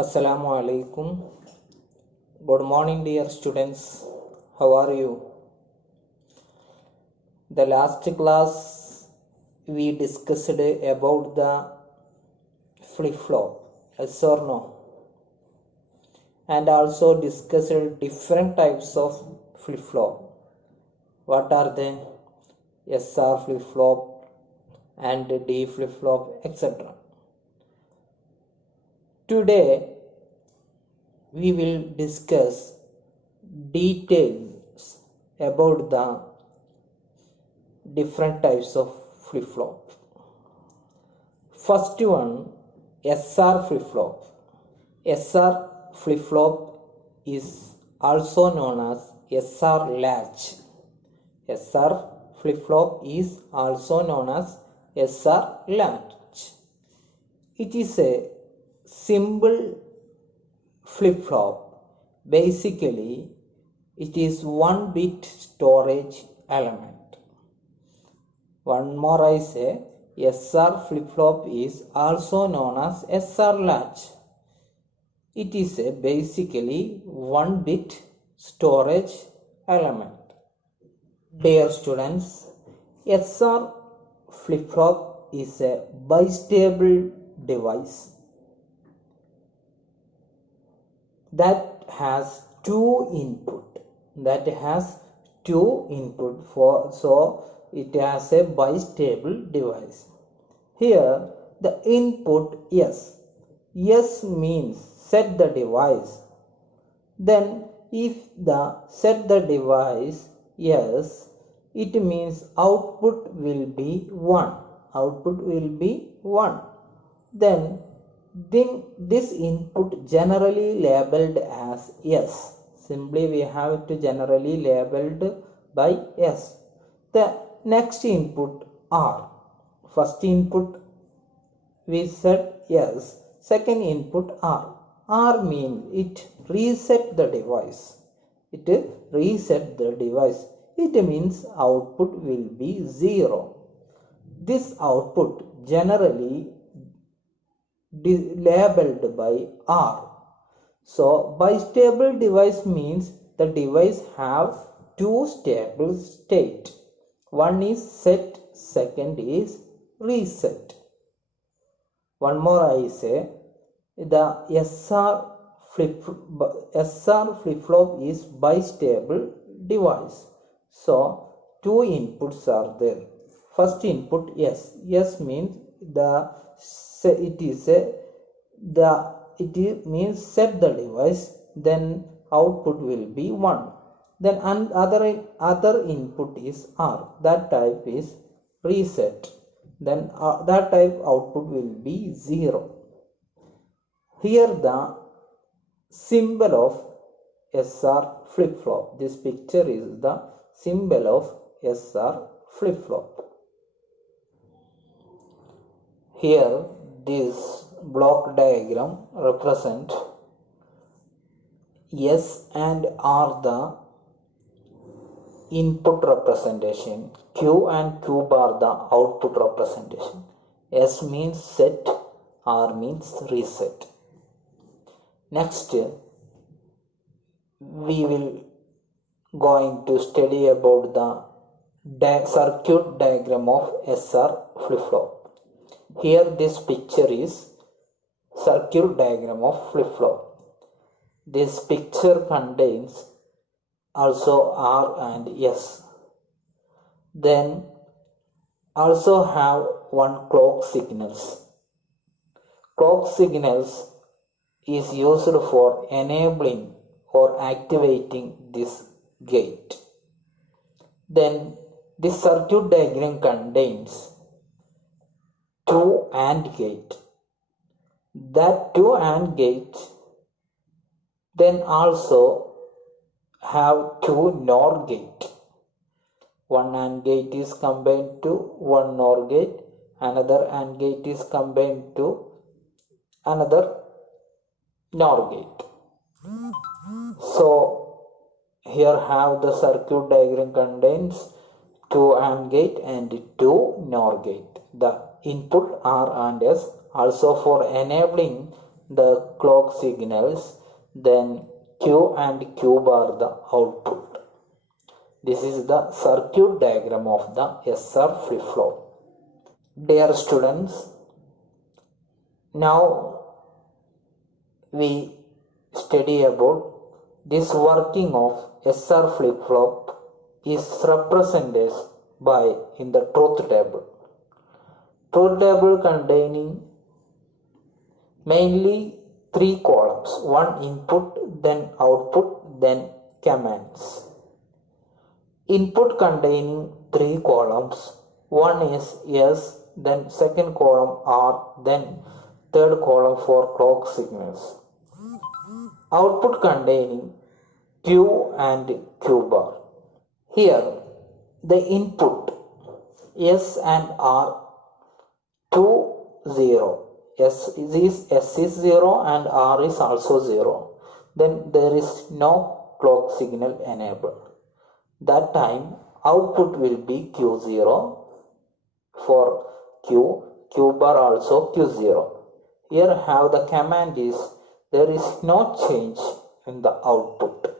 Assalamu alaikum. Good morning, dear students. How are you? The last class we discussed about the flip-flop, yes or no, and also discussed different types of flip-flop. What are they? SR flip-flop and D flip-flop, etc. Today we will discuss details about the different types of flip-flop. First one, SR flip-flop. SR flip-flop is also known as SR latch. SR flip-flop is also known as SR latch. It is a simple flip-flop. Basically, it is 1 bit storage element. One more I say, SR flip-flop is also known as SR latch. It is a basically 1 bit storage element. Dear students, SR flip-flop is a bistable device that has two input. So it has a bistable device. Here the input yes means set the device. Then if the set the device yes, it means output will be 1. Then this input generally labeled as yes. Simply we have to generally labeled by yes. The next input R. First input we said yes. Second input R. R means it reset the device. It means output will be 0. This output generally labeled by R. So bistable device means the device have two stable state. One is set, second is reset. One more I say, the SR flip-flop is bistable device. So two inputs are there. First input yes. Yes means it means set the device, then output will be 1. Then other input is R. That type is reset. Then that type output will be 0. Here the symbol of SR flip-flop. This picture is the symbol of SR flip-flop. Here this block diagram represent S and R the input representation, Q and Q bar the output representation. S means set, R means reset. Next we will going to study about the circuit diagram of SR flip-flop. Here this picture is circuit diagram of flip-flop. This picture contains also R and S. Then also have one clock signals. Clock signals is used for enabling or activating this gate. Then this circuit diagram contains 2 AND gate. That 2 AND gate then also have 2 NOR gate. One AND gate is combined to one NOR gate. Another AND gate is combined to another NOR gate. So here have the circuit diagram contains 2 AND gate and 2 NOR gate. The input R and S also for enabling the clock signals, then Q and Q bar the output. This is the circuit diagram of the SR flip-flop. Dear students, now we study about this working of SR flip-flop is represented by in the truth table. Truth table containing mainly 3 columns, one input, then output, then commands. Input containing 3 columns, one is S, then second column R, then third column for clock signals. Output containing Q and Q bar. Here the input S and R to 0. S is 0 and R is also 0. Then there is no clock signal enabled. That time output will be Q0 for Q bar also Q0. Here have the command is there is no change in the output.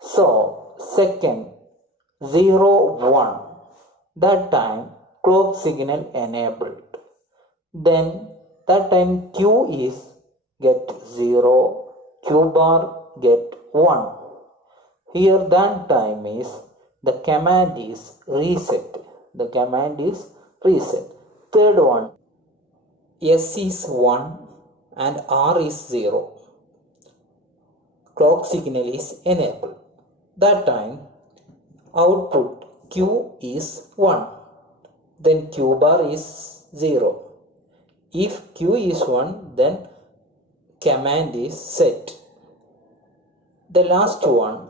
So second 0 1, that time clock signal enabled. Then that time Q is get 0, Q bar get 1. Here that time is the command is reset. The command is reset. Third one, S is 1 and R is 0. Clock signal is enabled. That time output Q is 1. Then Q bar is 0. If Q is 1, then command is set. The last one,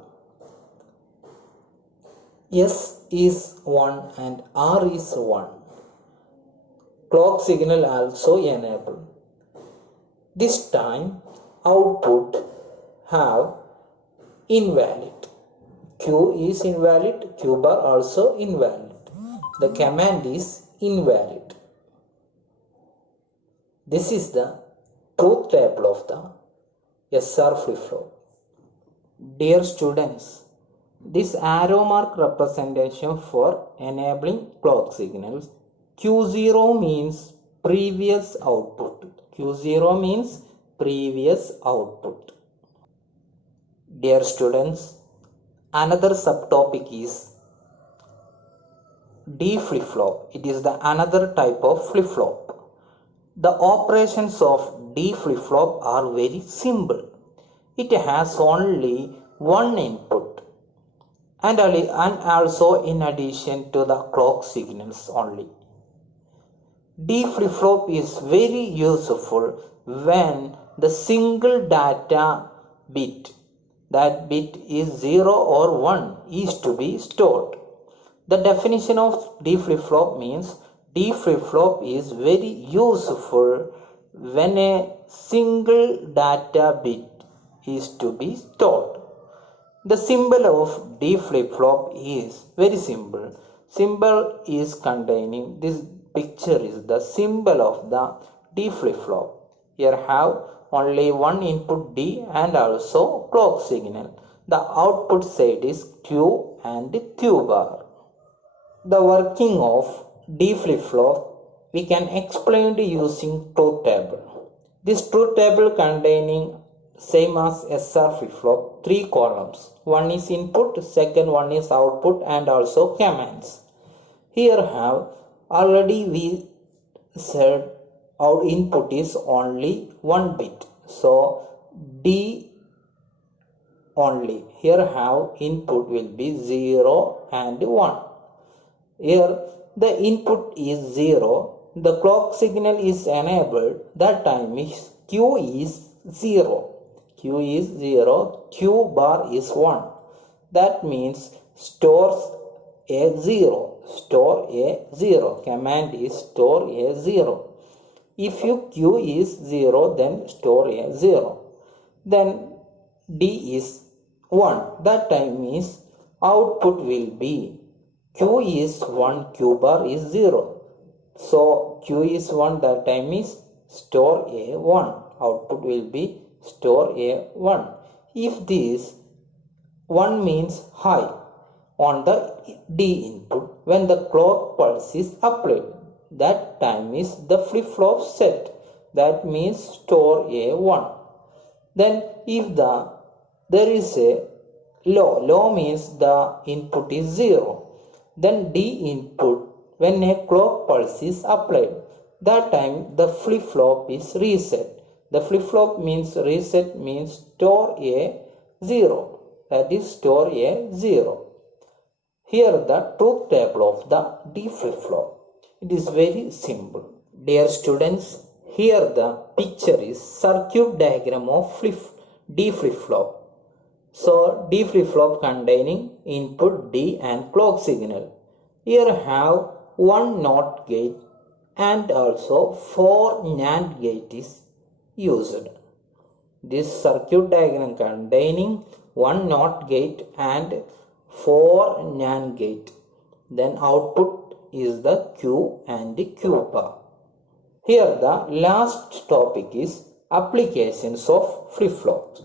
S is 1 and R is 1. Clock signal also enabled. This time output have invalid. Q is invalid, Q bar also invalid. The command is invalid. This is the truth table of the SR flip-flop. Dear students, this arrow mark representation for enabling clock signals. Q0 means previous output. Q0 means previous output. Dear students, another subtopic is D flip-flop. It is the another type of flip-flop. The operations of D flip-flop are very simple. It has only one input and also in addition to the clock signals only. D flip-flop is very useful when the single data bit, that bit is 0 or 1, is to be stored. The definition of D flip-flop means D flip-flop is very useful when a single data bit is to be stored. The symbol of D flip-flop is very simple. Symbol is containing, this picture is the symbol of the D flip-flop. Here have only one input D and also clock signal. The output side is Q and Q bar. The working of D flip-flop we can explain using truth table. This truth table containing same as SR flip-flop 3 columns. One is input, second one is output and also commands. Here have already we said our input is only 1 bit. So D only. Here have input will be 0 and 1. Here the input is 0. The clock signal is enabled. That time is Q is 0. Q is 0. Q bar is 1. That means stores a 0. Store a 0. Command is store a 0. If you Q is 0, then store a 0. Then D is 1. That time means output will be Q is 1, Q bar is 0. So Q is 1, that time is store a 1. output will be store A1. If this 1 means high on the D input when the clock pulse is applied, that time is the flip-flop set. That means store A1. Then if there is a low means the input is 0. Then D input when a clock pulse is applied, that time the flip-flop is reset. The flip-flop means reset means store A0. That is store A0. Here the truth table of the D flip-flop. It is very simple. Dear students, here the picture is circuit diagram of D flip-flop. So D flip-flop containing input D and clock signal. Here have one NOT gate and also 4 NAND gate is used. This circuit diagram containing one NOT gate and 4 NAND gate. Then output is the Q and the Q bar. Here the last topic is applications of flip-flops.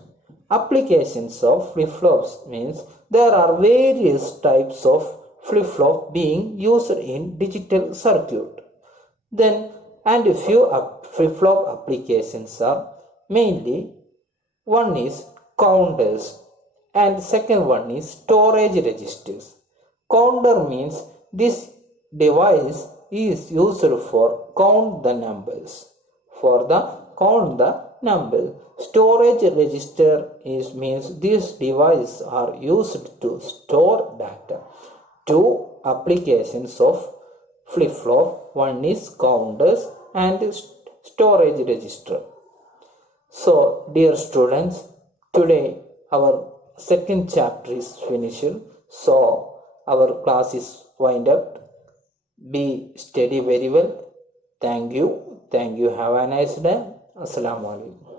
Applications of flip-flops means there are various types of flip-flop being used in digital circuit. Then and a few flip-flop applications are mainly one is counters and second one is storage registers. Counter means this device is used for count the numbers. For the count the number. Storage register means these devices are used to store data. Two applications of flip-flop, one is counters and storage register. So dear students, today our second chapter is finished. So our class is wind up. Be steady very well. Thank you. Have a nice day. Assalamu alaikum.